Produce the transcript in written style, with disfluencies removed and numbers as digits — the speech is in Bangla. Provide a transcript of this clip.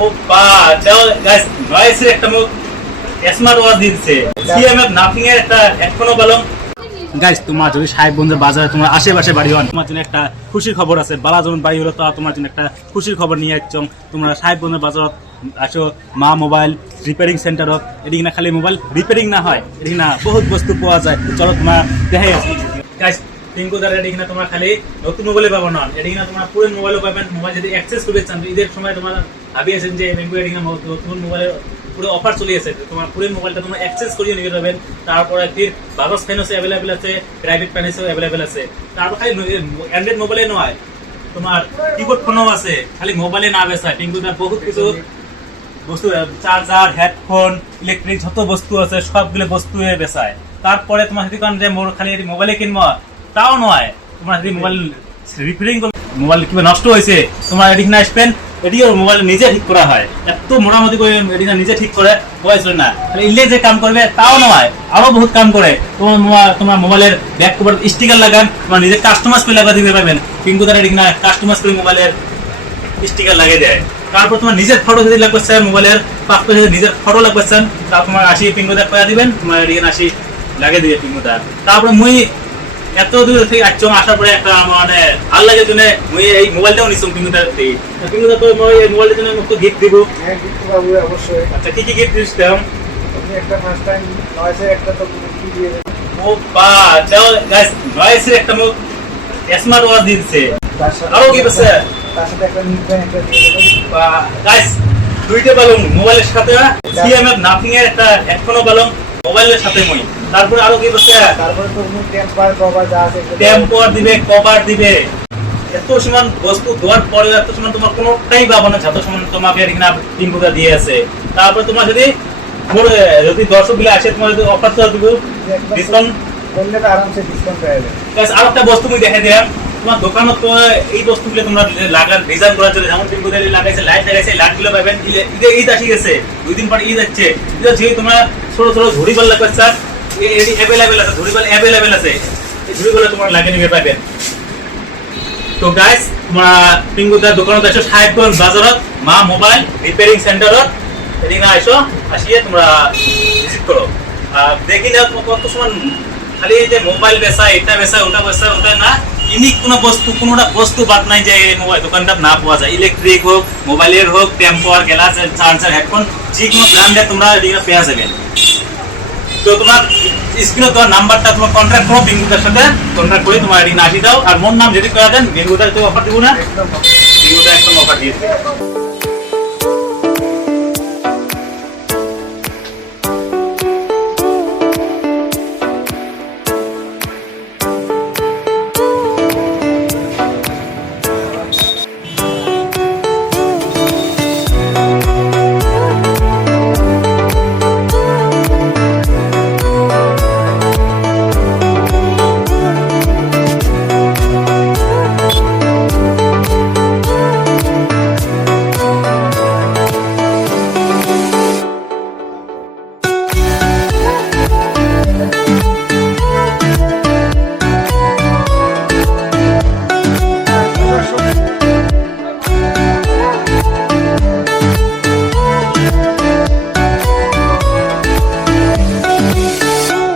ওপা যাও গাইস নয়েসের একটা মুখ স্মার্ট ওয়াচ দিচ্ছে সিএমএফ নাথিং এর একটা হেডফোনও ভালো গাইস তোমার যদি সাহেব বন্ধুর বাজারে তোমার আশেপাশে বাড়ি হন তোমার জন্য একটা খুশির খবর আছে বালাজন বাড়ি হলো তো তোমার জন্য একটা খুশির খবর নিয়ে আসছো তোমরা সাহেব বন্ধুর বাজারত আসো মা মোবাইল রিপেয়ারিং সেন্টারত এদিকে না খালি মোবাইল রিপেয়ারিং না হয় এদিকে না বহুত বস্তু পাওয়া যায় চলো তোমার দেখাই আছে গাইস টিঙ্কু দার এদিকে না তোমরা খালি নতুন মোবাইলে পাবো না এদিকে না তোমরা পুরনো মোবাইলও পাবেন মোবাইল যদি অ্যাক্সেস করতে চান ঈদের সময় তোমরা ভাবি আছেন যে বেঙ্গু এদিকে না নতুন মোবাইলের পুরো অফার চলিয়েছে তোমার পুরো মোবাইলটা তোমরা অ্যাক্সেস করিয়ে নিয়ে যাবেন তারপরে ফির বাজাজ ফাইন্যান্স অ্যাভেলেবেল আছে প্রাইভেট ফাইন্যান্সও অ্যাভেলেবেল আছে তারপর খালি অ্যান্ড্রয়েড মোবাইলে নয় তোমার কিবোর্ড ফোনও আছে খালি মোবাইলে না বেচায় টিঙ্কু দার বহুত কিছু বস্তু চার্জার হেডফোন ইলেকট্রিক যত বস্তু আছে সবগুলো বস্তু বেচায় তারপরে তোমার যদি কারণ যে খালি মোবাইলে কিনবো তাও নয় তোমার যদি মোবাইল রিপেয়ারিং মোবাইল কিভাবে নষ্ট হয়েছে তোমার এদিকে না আসবেন এটিও মোবাইল নিজে ঠিক করা হয় এত মোটামুটি করে এদিকে নিজে ঠিক করে হয়েছিল না ইলে যে কাম করবে তাও নয় আরো বহুত কাম করে তোমার মোবাইলের ব্যাক কভার স্টিকার লাগান তোমার নিজে কাস্টমাইজ করে লাগা দিতে পারবেন কিন্তু তারা এদিকে না কাস্টমাইজ করে মোবাইলের স্টিকার লাগিয়ে দেয় তারপর তোমার নিজের ফটো যদি লাগবে স্যার মোবাইলের পাসপোর্ট যদি নিজের ফটো লাগবে স্যার তা তোমার 80 পিনকোড করে দিবেন তোমার এদিকে 80 লাগিয়ে দিবে পিনকোড তারপরে মুই এত দূর থেকে আসছম আসার পরে একটা মানে ভাল লাগে জন্য মুই এই মোবাইলটাও নিছম পিনকোড থেকে পিনকোড তো মই এই মোবাইলের জন্য মুকে গিফট দিব হ্যাঁ গিফট পাবো অবশ্যই আচ্ছা কি গিফট দিছতাম আপনি একটা ফার্স্ট টাইম নয়েসের একটা তো কি দিয়ে দেবেন ও পা যাও গাইস নয়েসের একটা মুক স্মার্ট ওয়াচ দিচ্ছে আরো কি আছে তার সাথে একটা নিবেন একটা দিয়ে দেবেন বা গাইস দুইটা বালুন মোবাইলের সাথে সিএমএফ নাথিং এর একটা হেডফোনও বালুন মোবাইলের সাথে মই তারপরে আরো কি আছে তারপরে তো উনি টেম্পার কভার যা আছে টেম্পার দিবে কভার দিবে এত সমান বস্তু দেওয়ার পরে এত সমান তোমার কোনোটাই পাবো না যত সমান তোমাকে এখানে পিনকোডটা দিয়ে আছে তারপরে তোমার যদি যদি দর্শক গুলো আসে তোমার যদি অফার তো দিব ডিসকাউন্ট করলে তো আরামসে ডিসকাউন্ট পেয়ে যাবে গাইস আরো একটা বস্তু আমি দেখাই দিলাম তোমার দোকানত তো এই বস্তুগুলো তোমরা লাগান ডিজাইন করার জন্য যেমন পিনকোডে লাগাইছে লাইট লাগাইছে লাইটগুলো পাবেন ঈদ আসি গেছে 2 দিন পর ঈদ হচ্ছে যে তোমরা ছোট ছোট ঝুড়ি বল লাগবে স্যার এটি অ্যাভেলেবেল আছে ঝুড়ি বল অ্যাভেলেবেল আছে এই ঝুড়িগুলো তোমরা লাগিয়ে নিতে পারবেন তো গাইস তোমরা পিনকোডের দোকানত এসে সাহেবগঞ্জ বাজারত মা মোবাইল রিপেয়ারিং সেন্টারত এদিকে আইসো আসিয়ে তোমরা ভিজিট করো দেখি না কত সময় খালি এই যে মোবাইল বেচা এটা বেচা ওটা বেচা ওটা না ইউনিক কোনো বস্তু কোনোটা বস্তু বাদ নাই যে মোবাইল দোকানটা না পাওয়া যায় ইলেকট্রিক হোক মোবাইলের হোক টেম্পার গ্লাস চার্জার হেডফোন যে কোনো ব্র্যান্ডের তোমরা এদিকে পেয়ে যাবেন তো তোমার স্ক্রিনে তোমার নাম্বারটা তোমার কন্ট্যাক্ট করো বিঙ্গুদার সাথে কন্ট্যাক্ট করে তোমার এদিকে আসি দাও আর মোর নাম যদি করে দেন বিঙ্গুদার তো অফার দিব না বিঙ্গুদার একদম অফার দিয়ে দেবে